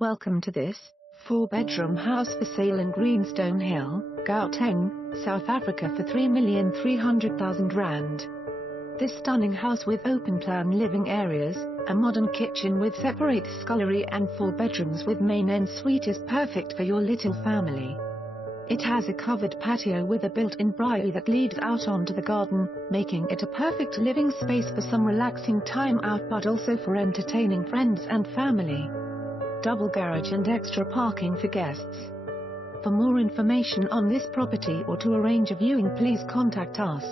Welcome to this 4-bedroom house for sale in Greenstone Hill, Gauteng, South Africa for R3,300,000. This stunning house with open-plan living areas, a modern kitchen with separate scullery and 4 bedrooms with main ensuite is perfect for your little family. It has a covered patio with a built-in braai that leads out onto the garden, making it a perfect living space for some relaxing time out but also for entertaining friends and family. Double garage and extra parking for guests. For more information on this property or to arrange a viewing, please contact us.